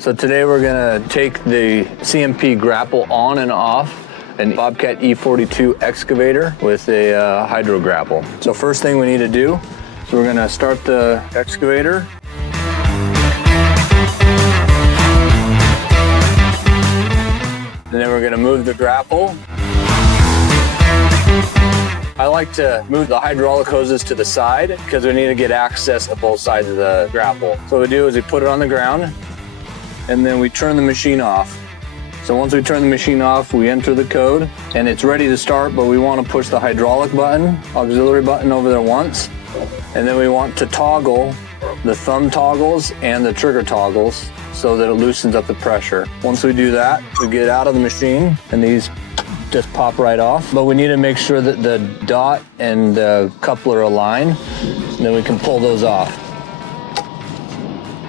So today we're gonna take the CMP Grapple on and off an Bobcat E42 excavator with a hydro grapple. So first thing we need to do is we're gonna start the excavator. And then we're gonna move the grapple. I like to move the hydraulic hoses to the side because we need to get access to both sides of the grapple. So what we do is we put it on the ground and then we turn the machine off. So once we turn the machine off, we enter the code and it's ready to start, but we want to push the hydraulic button, auxiliary button over there once. And then we want to toggle the thumb toggles and the trigger toggles so that it loosens up the pressure. Once we do that, we get out of the machine and these just pop right off. But we need to make sure that the dot and the coupler align, and then we can pull those off.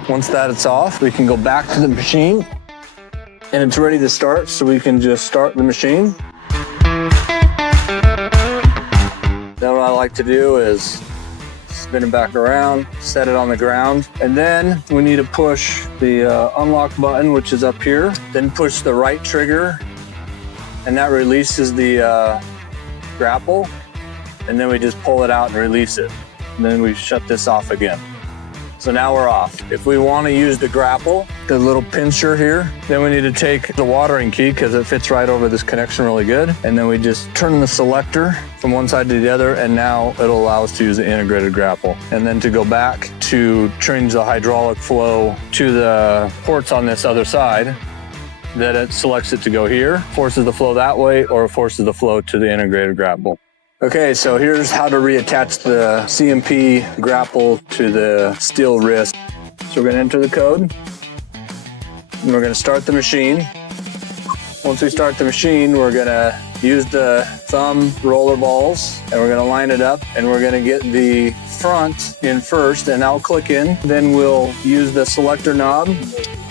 Once that it's off, we can go back to the machine and it's ready to start, so we can just start the machine. Then what I like to do is spin it back around, set it on the ground, and then we need to push the unlock button, which is up here, then push the right trigger, and that releases the grapple, and then we just pull it out and release it. And then we shut this off again. So now we're off. If we want to use the grapple, the little pincher here, then we need to take the watering key because it fits right over this connection really good. And then we just turn the selector from one side to the other, and now it'll allow us to use the integrated grapple. And then to go back to change the hydraulic flow to the ports on this other side, that it selects it to go here, forces the flow that way, or forces the flow to the integrated grapple. Okay, so here's how to reattach the CMP grapple to the steel wrist. So we're gonna enter the code, and we're gonna start the machine. Once we start the machine, we're gonna use the thumb roller balls, and we're gonna line it up, and we're gonna get the front in first, and I'll click in. Then we'll use the selector knob,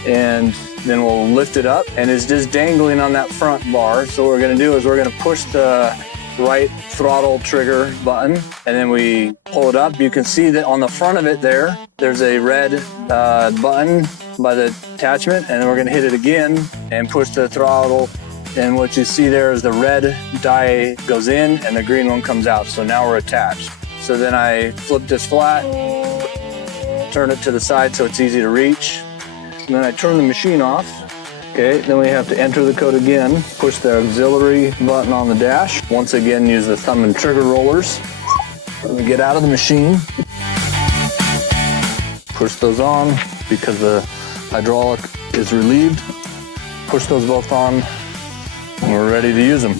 and then we'll lift it up, and it's just dangling on that front bar. So what we're gonna do is we're gonna push the right throttle trigger button, and then we pull it up. You can see that on the front of it there's a red button by the attachment, and then we're gonna hit it again and push the throttle, and what you see there is the red die goes in and the green one comes out. So now we're attached. So then I flip this flat, turn it to the side so it's easy to reach, and then I turn the machine off. Okay, then we have to enter the code again, push the auxiliary button on the dash. Once again, use the thumb and trigger rollers. Then we get out of the machine, push those on because the hydraulic is relieved. Push those both on, and we're ready to use them.